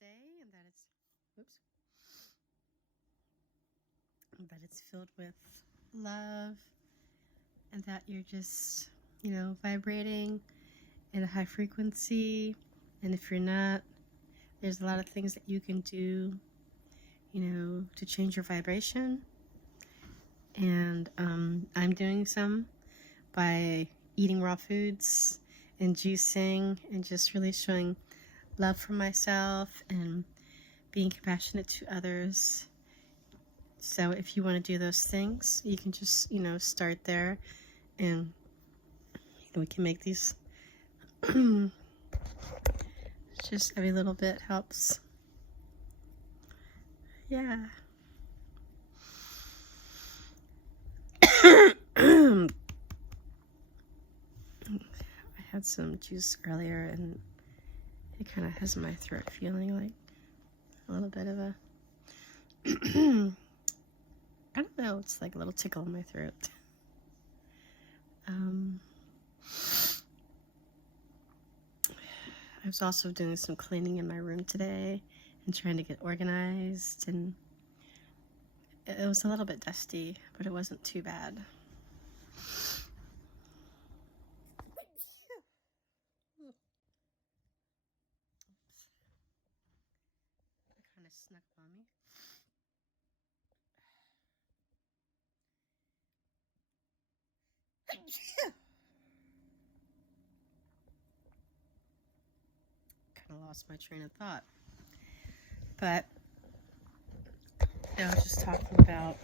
day, and that it's filled with love, and that you're just, vibrating in a high frequency. And if you're not, there's a lot of things that you can do, to change your vibration. And I'm doing some by eating raw foods and juicing and just really showing love for myself and being compassionate to others. So if you want to do those things, you can just, start there, and we can make these. Just every little bit helps. Yeah. I had some juice earlier, and it kind of has my throat feeling like a little bit of a I don't know, it's like a little tickle in my throat. I was also doing some cleaning in my room today and trying to get organized, and it was a little bit dusty, but it wasn't too bad. It kind of snuck on me. Kind of lost my train of thought. But I was just talking about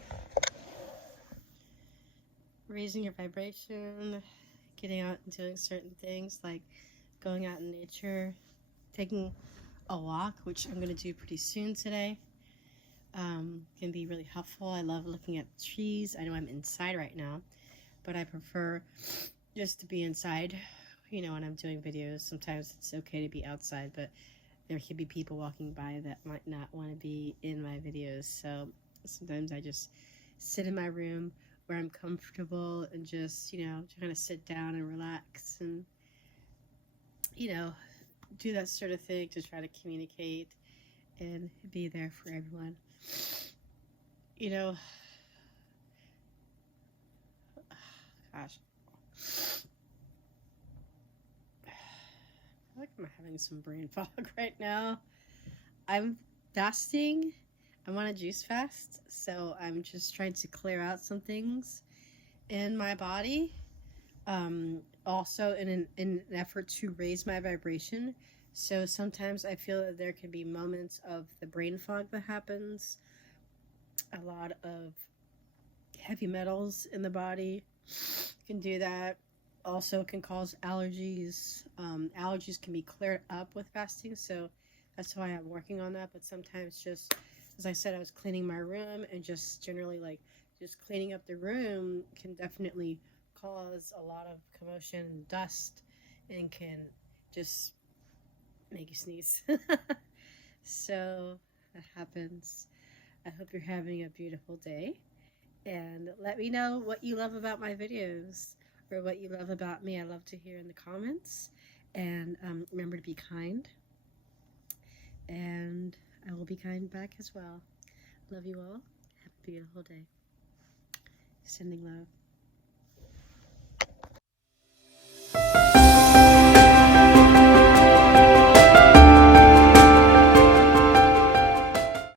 raising your vibration, getting out and doing certain things like going out in nature, taking a walk, which I'm going to do pretty soon today. Can be really helpful. I love looking at trees. I know I'm inside right now, but I prefer just to be inside. When I'm doing videos, sometimes it's okay to be outside, but there could be people walking by that might not want to be in my videos. So sometimes I just sit in my room where I'm comfortable and just, trying to sit down and relax and, do that sort of thing to try to communicate and be there for everyone. Gosh. I feel like I'm having some brain fog right now. I'm fasting. I'm on a juice fast, so I'm just trying to clear out some things in my body. Also in an effort to raise my vibration. So sometimes I feel that there can be moments of the brain fog that happens. A lot of heavy metals in the body can do that. Also can cause allergies. Allergies can be cleared up with fasting, so that's why I'm working on that. But sometimes, just as I said, I was cleaning my room, and just generally just cleaning up the room can definitely cause a lot of commotion and dust, and can just make you sneeze. So that happens. I hope you're having a beautiful day, and let me know what you love about my videos or what you love about me. I love to hear in the comments. And remember to be kind, and I will be kind back as well. Love you all. Have a beautiful day. Sending love.